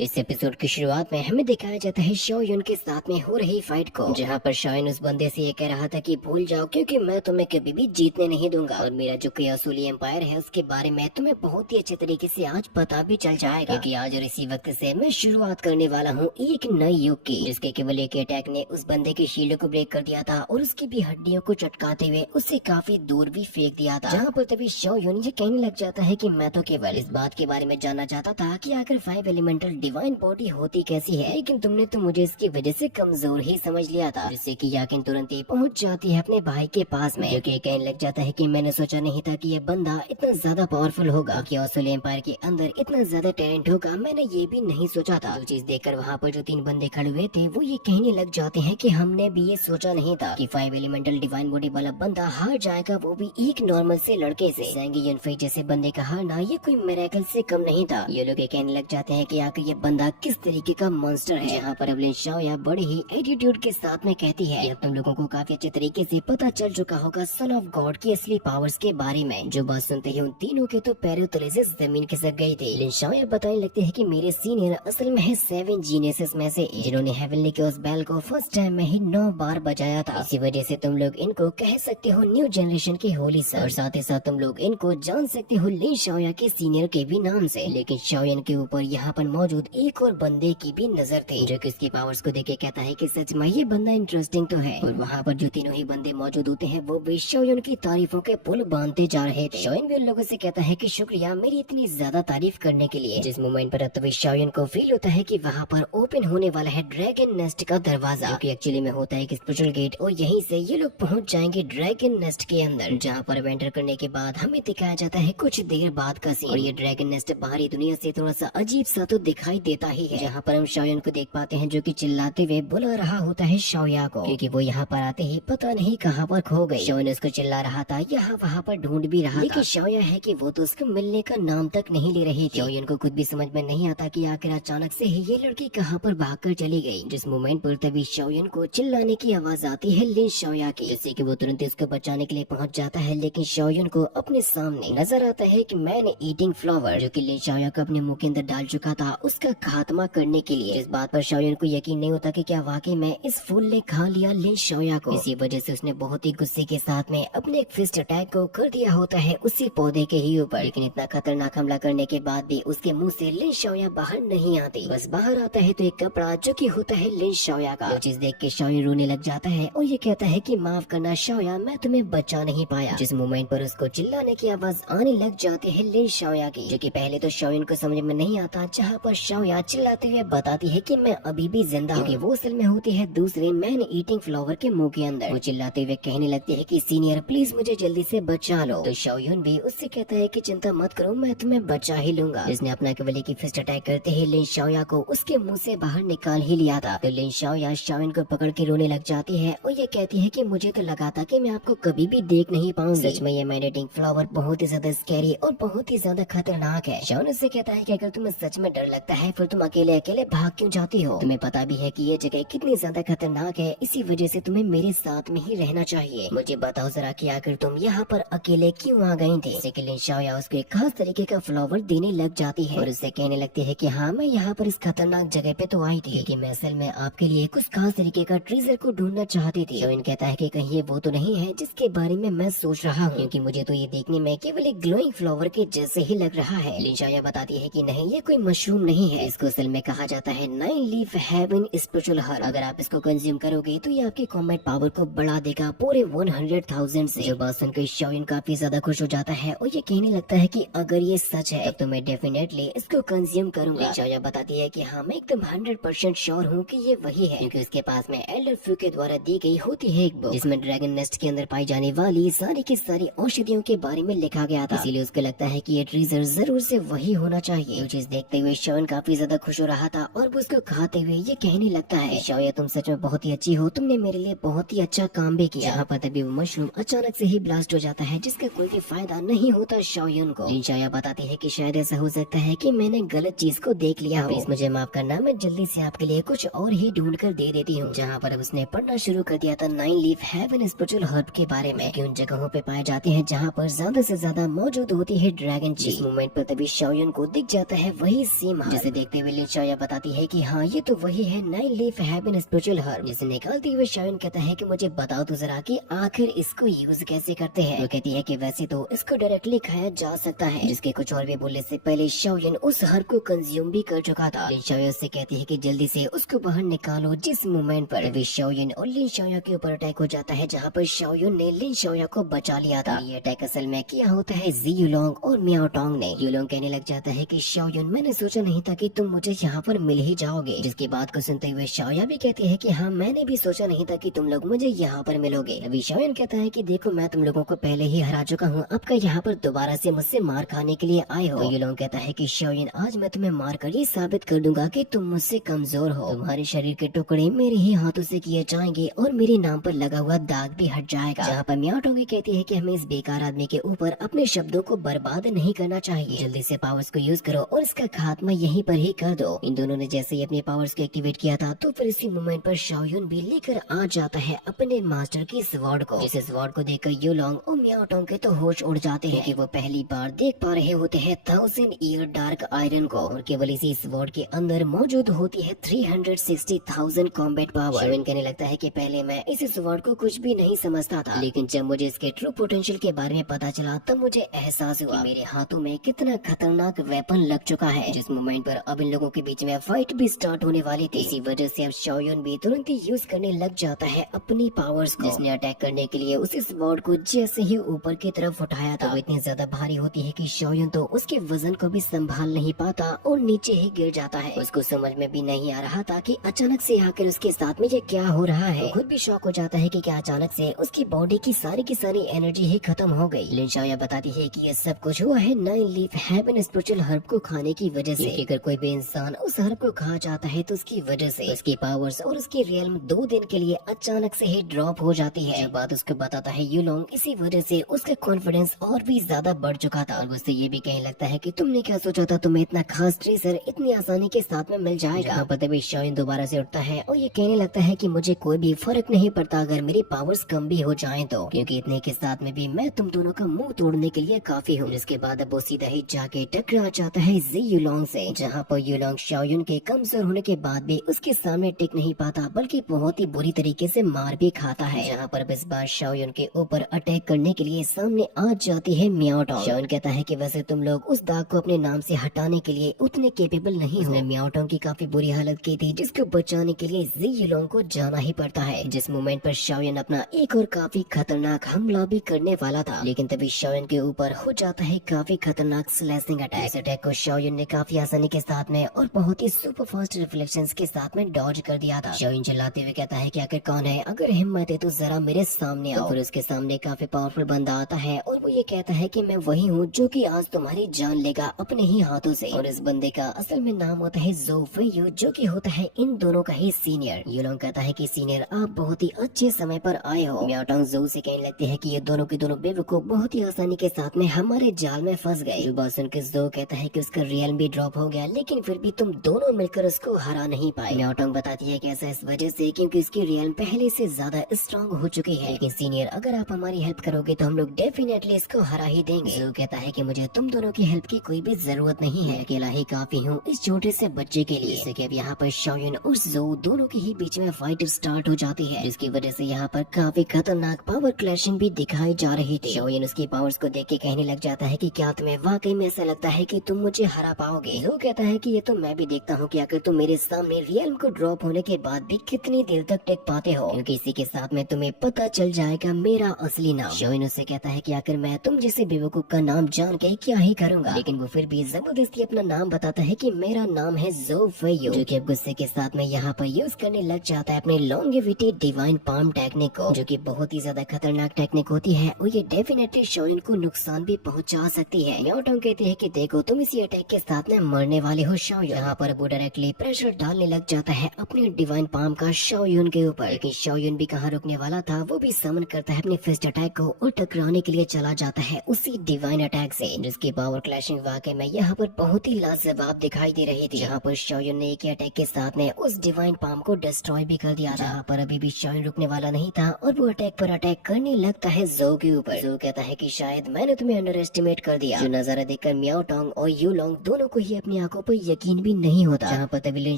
इस एपिसोड की शुरुआत में हमें दिखाया जाता है शोयुन के साथ में हो रही फाइट को, जहां पर शोयुन उस बंदे से ये कह रहा था कि भूल जाओ क्योंकि मैं तुम्हें कभी भी जीतने नहीं दूंगा और मेरा जो कोई असली एम्पायर है उसके बारे में तुम्हें बहुत ही अच्छे तरीके से आज पता भी चल जाएगा कि आज और इसी वक्त से मैं शुरुआत करने वाला हूँ एक नए युग की, जिसके केवल एक अटैक ने उस बंदे की शील्ड को ब्रेक कर दिया था और उसकी भी हड्डियों को चटकाते हुए उससे काफी दूर भी फेंक दिया था। जहाँ पर तभी शोयुन ये कहने लग जाता है कि मैं तो केवल इस बात के बारे में जानना चाहता था कि आखिर 5 एलिमेंटल डिवाइन बॉडी होती कैसी है, लेकिन तुमने तो मुझे इसकी वजह से कमजोर ही समझ लिया था। जिससे कि याकिन तुरंत ही पहुंच जाती है अपने भाई के पास में, जो कि कहने लग जाता है कि मैंने सोचा नहीं था कि ये बंदा इतना ज्यादा पावरफुल होगा, कि ऑस्ट्रेलिया एम्पायर के अंदर इतना ज्यादा टैलेंट होगा, मैंने ये भी नहीं सोचा था। जो चीज देखकर वहाँ पर जो 3 बंदे खड़े हुए थे वो ये कहने लग जाते हैं कि हमने भी ये सोचा नहीं था कि 5 एलिमेंटल डिवाइन बॉडी वाला बंदा हार जाएगा, वो भी एक नॉर्मल से लड़के से। ज़ेंगी युनफेई जैसे बंदे का हारना ये कोई मिरेकल से कम नहीं था। ये लोग ये कहने लग जाते हैं कि आखिर ये बंदा किस तरीके का मॉन्स्टर है। यहाँ पर अवलिन शाओया बड़े ही एटीट्यूड के साथ में कहती है कि अब तुम लोगों को काफी अच्छे तरीके से पता चल चुका होगा सन ऑफ गॉड की असली पावर्स के बारे में। जो बात सुनते ही उन तीनों के तो पैरों तले से जमीन खिसक गई थी। लिन शाओया बताने लगते हैं कि मेरे सीनियर असल में है 7 जीनियसेस में से, जिन्होंने हेवनली के उस बेल को फर्स्ट टाइम में ही 9 बार बजाया था। इसी वजह से तुम लोग इनको कह सकते हो न्यू जनरेशन के होली सर, और साथ ही साथ तुम लोग इनको जान सकते हो लिन शाओया के सीनियर के भी नाम से। लेकिन शाओयन के ऊपर यहाँ पर मौजूद एक और बंदे की भी नजर थी, जो कि उसकी पावर्स को देख के कहता है कि सच में ये बंदा इंटरेस्टिंग तो है। और वहाँ पर जो तीनों ही बंदे मौजूद होते हैं वो भी शाओयन की तारीफों के पुल बांधते जा रहे थे। शाओयन भी उन लोगों से कहता है कि शुक्रिया मेरी इतनी ज्यादा तारीफ करने के लिए। जिस मोमेंट पर तभी शाओयन को फील होता है कि वहाँ पर ओपन होने वाला है ड्रैगन नेस्ट का दरवाजा, जो कि एक्चुअली में होता है एक स्पेशल गेट, और यहीं से ये लोग पहुँच जाएंगे ड्रैगन नेस्ट के अंदर, जहाँ पर एंटर करने के बाद हमें दिखाया जाता है कुछ देर बाद का सीन। और ये ड्रैगन नेस्ट बाहरी दुनिया से थोड़ा सा अजीब सा तो दिखाई देता ही है, जहाँ पर हम शाओयन को देख पाते हैं जो कि चिल्लाते हुए बुला रहा होता है शाओया को, क्योंकि वो यहाँ पर आते ही पता नहीं कहाँ पर खो गई। शाओयन उसको चिल्ला रहा था, यहाँ वहाँ पर ढूंढ भी रहा, लेकिन शाओया है कि वो तो उसको मिलने का नाम तक नहीं ले रही थी। शाओयन को खुद भी समझ में नहीं आता कि आखिर अचानक से ही ये लड़की कहाँ पर भागकर चली गई। जिस मोमेंट पर तभी शाओयन को चिल्लाने की आवाज आती है लिन शाओया की, जिससे कि वो तुरंत उसको बचाने के लिए पहुँच जाता है। लेकिन शाओयन को अपने सामने नजर आता है कि मैन ईटिंग फ्लावर, जो कि लिन शाओया को अपने मुंह के अंदर डाल चुका था, उसका खात्मा करने के लिए। इस बात पर शाओयन को यकीन नहीं होता कि क्या वाकई में इस फूल ने खा लिया लिन शाओया को। इसी वजह से उसने बहुत ही गुस्से के साथ में अपने एक फिस्ट अटैक को कर दिया होता है उसी पौधे के ही ऊपर। लेकिन इतना खतरनाक हमला करने के बाद भी उसके मुंह से लिन शाओया बाहर नहीं आती। बस बाहर आता है तो एक कपड़ा जो कि होता है लिन शाओया का। वो चीज देख के शाओयन रोने लग जाता है और ये कहता है कि माफ करना शाओया, मैं तुम्हें बचा नहीं पाया। जिस मोमेंट पर उसको चिल्लाने की आवाज आने लग जाती है लिन शाओया की, जो कि पहले तो शाओयन को समझ में नहीं आता, जहाँ पर शाओया चिल्लाते हुए बताती है कि मैं अभी भी जिंदा हूँ, क्योंकि वो असल में होती है दूसरे मैन ईटिंग फ्लावर के मुंह के अंदर। वो चिल्लाते हुए कहने लगती है कि सीनियर प्लीज मुझे जल्दी से बचा लो। तो शाओयन भी उससे कहता है कि चिंता मत करो, मैं तुम्हें बचा ही लूंगा। जिसने अपना केवल की फिस्ट अटैक करते ही लिन शाओया को उसके मुंह से बाहर निकाल ही लिया था। तो लिन शाओया शाओयन को पकड़ के रोने लग जाती है और ये कहती है कि मुझे तो लगा था कि मैं आपको कभी भी देख नहीं पाऊंगी। सच में ये मैन ईटिंग फ्लावर बहुत ही ज्यादा स्कैरी और बहुत ही ज्यादा खतरनाक है। शाओयन उससे कहता है कि अगर तुम्हें सच में डर लगता है फिर तुम अकेले अकेले भाग क्यों जाती हो? तुम्हें पता भी है कि ये जगह कितनी ज्यादा खतरनाक है, इसी वजह से तुम्हें मेरे साथ में ही रहना चाहिए। मुझे बताओ जरा कि आखिर तुम यहाँ पर अकेले क्यों आ गई थी? इसके लिन शाओया उसको एक खास तरीके का फ्लावर देने लग जाती है और उससे कहने लगती है कि हाँ मैं यहाँ पर इस खतरनाक जगह पे तो आई थी कि मैं असल में आपके लिए कुछ खास तरीके का ट्रेजर को ढूंढना चाहती थी। शाओयन कहता है कि कहीं ये वो तो नहीं है जिसके बारे में मैं सोच रहा हूँ, क्योंकि मुझे तो ये देखने में केवल एक ग्लोइंग फ्लावर के जैसे ही लग रहा है। लिन शाओया बताती है कि नहीं ये कोई मशरूम नहीं है, इसको असल में कहा जाता है 9 लीफ हेवन स्पिरिचुअल हर्ब। अगर आप इसको कंज्यूम करोगे तो ये आपके कॉम्बैट पावर को बढ़ा देगा पूरे 100,000 से। जो बात सुनकर शाओयन काफी ज्यादा खुश हो जाता है और ये कहने लगता है कि अगर ये सच है तब तो मैं डेफिनेटली इसको कंज्यूम करूंगा। शाओया बताती है कि हाँ मैं एकदम 100% श्योर हूँ कि ये वही है, क्योंकि उसके पास में एल्डर फ्यू के द्वारा दी गई होती है एक बुक, जिसमें ड्रैगन नेस्ट के अंदर पाई जाने वाली सारी की सारी औषधियों के बारे में लिखा गया था। इसीलिए उसको लगता है कि ये ट्रेजर जरूर से वही होना चाहिए। वो चीज देखते हुए शाओयन काफी ज्यादा खुश हो रहा था और वो उसको खाते हुए ये कहने लगता है शाओया तुम सच में बहुत ही अच्छी हो, तुमने मेरे लिए बहुत ही अच्छा काम भी किया। यहाँ पर तभी वो मशरूम अचानक से ही ब्लास्ट हो जाता है जिसका कोई भी फायदा नहीं होता शाओयन को। लिन शाओया बताती है कि शायद ऐसा हो सकता है कि मैंने गलत चीज को देख लिया हो, प्लीज मुझे माफ करना, मैं जल्दी से आपके लिए कुछ और ही ढूंढ कर दे देती हूँ। जहाँ पर अब उसने पढ़ना शुरू कर दिया था 9 लीफ हेवन स्पिरिचुअल हर्ब के बारे में, कि उन जगहों पे पाए जाते हैं जहाँ पर ज्यादा से ज्यादा मौजूद होती है ड्रैगन चीज। इस मोमेंट पर तभी शाओयन को दिख जाता है वही सीमा, जिसे उसे देखते हुए लिन शाओया बताती है कि हाँ ये तो वही है 9 लीफ हैबिन स्पिरिचुअल हर्ब, जिसे निकालते हुए शाओयन कहता है कि मुझे बताओ तो जरा कि आखिर इसको यूज कैसे करते हैं। वो कहती है कि वैसे तो इसको डायरेक्टली खाया जा सकता है, जिसके कुछ और भी बोलने से पहले शाओयन उस हर्ब को कंज्यूम भी कर चुका था। लिन शाओया उससे कहती है कि जल्दी से उसको बाहर निकालो। जिस मोमेंट पर तभी शाओयन और लिन शाओया के ऊपर अटैक हो जाता है, जहाँ पर शाओयन ने लिन शाओया को बचा लिया था। ये अटैक असल में किया होता है जी यूलोंग और मियाओ टोंग ने। यूलोंग कहने लग जाता है कि शाओयन मैंने सोचा नहीं था कि तुम मुझे यहाँ पर मिल ही जाओगे, जिसकी बात को सुनते हुए शाओया भी कहती है कि हाँ मैंने भी सोचा नहीं था कि तुम लोग मुझे यहाँ पर मिलोगे। अभी शाओयन कहता है कि देखो मैं तुम लोगों को पहले ही हरा चुका हूँ, अब का यहाँ पर दोबारा से मुझसे मार खाने के लिए आए हो। तो यूलोंग कहता है कि शाओयन आज मैं तुम्हें मार कर ये साबित कर दूंगा कि तुम मुझसे कमजोर हो। तुम्हारे शरीर के टुकड़े मेरे ही हाथों से किए जाएंगे और मेरे नाम पर लगा हुआ दाग भी हट जाएगा। जहाँ पर मियाओ टोंगी कहती है कि हमें इस बेकार आदमी के ऊपर अपने शब्दों को बर्बाद नहीं करना चाहिए, जल्दी से पावर्स को यूज करो और इसका खात्मा यहीं पर ही कर दो। इन दोनों ने जैसे ही अपने पावर्स को एक्टिवेट किया था तो फिर इसी मोमेंट पर शाओयन भी लेकर आ जाता है अपने मास्टर की स्वॉर्ड को। जिस स्वॉर्ड को देखकर यूलोंग और मियाओ टोंग के तो होश उड़ जाते हैं कि वो पहली बार देख पा रहे होते हैं 1000 ईयर डार्क आयरन को, और केवल इसी स्वॉर्ड के अंदर मौजूद होती है 360,000 कॉम्बैट पावर। शाओयन कहने लगता है कि पहले मैं इस स्वॉर्ड को कुछ भी नहीं समझता था, लेकिन जब मुझे इसके ट्रू पोटेंशियल के बारे में पता चला तब मुझे एहसास हुआ मेरे हाथों में कितना खतरनाक वेपन लग चुका है। जिस मोमेंट पर अब इन लोगों के बीच में फाइट भी स्टार्ट होने वाली थी, इसी वजह से अब शाओयन भी तुरंत ही यूज करने लग जाता है अपनी पावर्स को। जिसने अटैक करने के लिए उस स्वॉर्ड को जैसे ही ऊपर की तरफ उठाया था, वो इतनी ज्यादा भारी होती है कि शाओयन तो उसके वजन को भी संभाल नहीं पाता और नीचे ही गिर जाता है। उसको समझ में भी नहीं आ रहा था कि अचानक से आकर उसके साथ में ये क्या हो रहा है। वो खुद भी शॉक हो जाता है कि क्या अचानक से उसकी बॉडी की सारी एनर्जी ही खत्म हो गई। लिन शाओया बताती है कि ये सब कुछ हुआ है 9 लीफ हैबिन स्पिरिचुअल हर्ब को खाने की वजह से। अगर कोई भी इंसान उस हर्ब को खा जाता है तो उसकी वजह से उसकी पावर्स और उसकी रियल्म 2 दिन के लिए अचानक से ही ड्रॉप हो जाती है। जब बात उसको बताता है यूलोंग, इसी वजह से उसका कॉन्फिडेंस और भी ज्यादा बढ़ चुका था और उससे ये भी कहने लगता है कि तुमने क्या सोचा था तुम्हें इतना खास ट्रेजर इतनी आसानी के साथ में मिल जाएगा। पर तभी शाओयन दोबारा से उठता है और ये कहने लगता है कि मुझे कोई भी फर्क नहीं पड़ता अगर मेरी पावर्स कम भी हो जाएं तो, क्योंकि इतने के साथ में भी मैं तुम दोनों का मुंह तोड़ने के लिए काफी हूँ। इसके बाद अब वो सीधा ही जाके टकरा जाता है जी यूलोंग से, जहाँ पर यूलोंग शाओयन के कमजोर होने के बाद भी उसके सामने टिक नहीं पाता बल्कि बहुत ही बुरी तरीके से मार भी खाता है। जहाँ पर इस बार शाओयन के ऊपर अटैक करने के लिए सामने आ जाती है मियाओ टोंग। शाओयन कहता है कि वैसे तुम लोग उस दाग को अपने नाम से हटाने के लिए उतने केपेबल नहीं हो। मियाओ टोंग की काफी बुरी हालत की थी, जिसको बचाने के लिए जी यूलोंग को जाना ही पड़ता है। जिस मोमेंट पर शाओयन अपना एक और काफी खतरनाक हमला भी करने वाला था, लेकिन तभी शाओयन के ऊपर हो जाता है काफी खतरनाक स्लैशिंग अटैक। इस अटैक को शाओयन ने काफी आसानी के साथ में और बहुत ही सुपर फास्ट रिफ्लेक्शंस के साथ में डॉज कर दिया था। शाओयन चिल्लाते हुए कहता है कि आखिर कौन है, अगर हिम्मत है तो जरा मेरे सामने आओ। फिर उसके सामने काफी पावरफुल बंदा आता है और वो ये कहता है कि मैं वही हूँ जो कि आज तुम्हारी जान लेगा अपने ही हाथों से। और इस बंदे का असल में नाम होता है ज़ोउ फेयू, जो कि होता है इन दोनों का ही सीनियर। यूलोंग कहता है कि सीनियर आप बहुत ही अच्छे समय पर आए हो। मियाओ टोंग ज़ोउ से कहने लगते हैं कि ये दोनों के दोनों बेवकूफ बहुत ही आसानी के साथ में हमारे जाल में फंस गए। जो बात सुनकर ज़ोउ कहता है कि उसका रियल भी ड्रॉप हो गया, लेकिन फिर भी तुम दोनों मिलकर उसको हरा नहीं पाए। मियाओ टोंग बताती है कि ऐसा इस वजह से क्योंकि इसकी रियल पहले से ज्यादा स्ट्रॉन्ग हो चुकी है। लेकिन सीनियर अगर आप हमारी हेल्प करोगे तो हम लोग डेफिनेटली इसको हरा ही देंगे। ज़ोउ कहता है कि मुझे तुम दोनों की हेल्प की कोई भी जरूरत नहीं है, अकेला ही काफी हूँ इस छोटे से बच्चे के लिए। जैसे कि अब यहाँ पर शाओयन और ज़ोउ दोनों के ही बीच में फाइट स्टार्ट हो जाती है, जिसकी वजह से यहाँ पर काफी खतरनाक पावर क्लैशिंग भी दिखाई जा रही थी। शाओयन उसकी पावर्स को देख के कहने लग जाता है कि क्या तुम्हें वाकई में ऐसा लगता है कि तुम मुझे हरा पाओगे। ज़ोउ कहता है कि ये तो मैं भी देखता हूँ कि अगर तुम मेरे सामने रियल को ड्रॉप होने के बाद भी कितनी देर तक टिक पाते हो, क्योंकि इसी के साथ में तुम्हें पता चल जाएगा मेरा असली नाम। शाओयन उससे कहता है कि आखिर मैं तुम जैसे बेवकूफ का नाम जान के क्या ही करूंगा, लेकिन वो फिर भी जबरदस्ती अपना नाम बताता है कि मेरा नाम है ज़ोउ फेयू, जो कि अब गुस्से के साथ में यहाँ पर यूज करने लग जाता है अपने लॉन्गेविटी डिवाइन पाम टेक्निक को, जो कि बहुत ही ज्यादा खतरनाक टेक्निक होती है और ये डेफिनेटली शाओयन को नुकसान भी पहुंचा सकती है। मियाओ टोंग कहती है कि देखो तुम इसी अटैक के साथ में मरने वाले हो शाओयन। यहाँ पर वो डायरेक्टली प्रेशर डालने लग जाता है अपने डिवाइन पाम का शाओयन के ऊपर, लेकिन शाओयन भी कहाँ रुकने वाला था, वो भी समन करता है अपने फिस्ट अटैक को और टकराने के लिए चला जाता है उसी डिवाइन अटैक से, जिसकी पावर क्लैशिंग वाकई में यहाँ पर बहुत ही लाजवाब दिखाई दे रही थी। यहाँ पर शाओयन ने एक ही अटैक के साथ में उस डिवाइन पाम को डिस्ट्रॉय भी कर दिया। जहाँ पर अभी भी शाओयन रुकने वाला नहीं था और वो अटैक पर अटैक करने लगता है ज़ोउ के ऊपर। ज़ोउ कहता है कि शायद मैंने तुम्हें अंडर एस्टिमेट कर दिया। जो नजारा देखकर मियाओ टोंग और यूलोंग दोनों को ही अपनी आंखों पर यकीन भी नहीं होता। जहाँ पर तभी लिन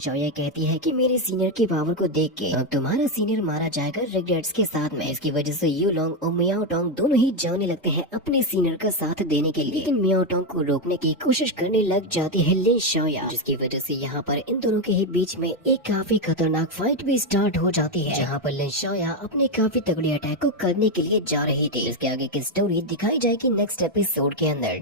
शाओया कहती है कि मेरे सीनियर की पावर को देख के अब तुम्हारा सीनियर मारा जाएगा रिग्रेट्स के साथ में। इसकी वजह से यू लॉन्ग और मियाओ टोंग दोनों ही जाने लगते हैं अपने सीनियर का साथ देने के लिए, लेकिन मियाओ टोंग को रोकने की कोशिश करने लग जाती है लिन शाओया, जिसकी वजह से यहाँ पर इन दोनों के ही बीच में एक काफी खतरनाक फाइट भी स्टार्ट हो जाती है, जहाँ पर लिन शाओया अपने काफी तगड़ी अटैक को करने के लिए जा रही थी। इसके आगे की स्टोरी दिखाई जाएगी नेक्स्ट एपिसोड के अंदर।